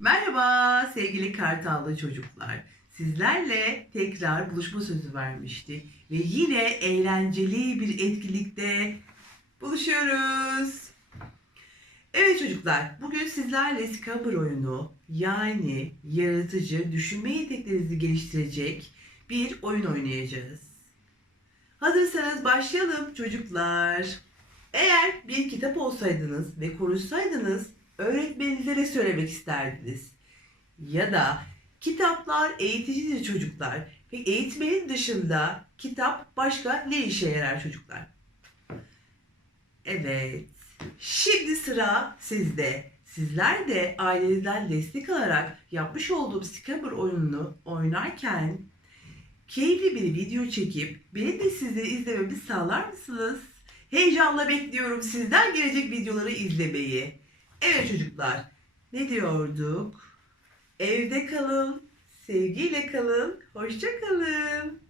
Merhaba sevgili Kartallı çocuklar. Sizlerle tekrar buluşma sözü vermiştik. Ve yine eğlenceli bir etkinlikte buluşuyoruz. Evet çocuklar, bugün sizlerle Scrabble oyunu yani yaratıcı düşünme yeteneklerinizi geliştirecek bir oyun oynayacağız. Hazırsanız başlayalım çocuklar. Eğer bir kitap olsaydınız ve konuşsaydınız öğretmeninize ne söylemek isterdiniz? Ya da kitaplar eğiticidir çocuklar. Peki eğitmenin dışında kitap başka ne işe yarar çocuklar? Evet. Şimdi sıra sizde. Sizler de ailenizden destek alarak yapmış olduğum Scrabble oyununu oynarken keyifli bir video çekip beni de sizleri izlememi sağlar mısınız? Heyecanla bekliyorum sizden gelecek videoları izlemeyi. Evet çocuklar, ne diyorduk? Evde kalın, sevgiyle kalın, hoşça kalın.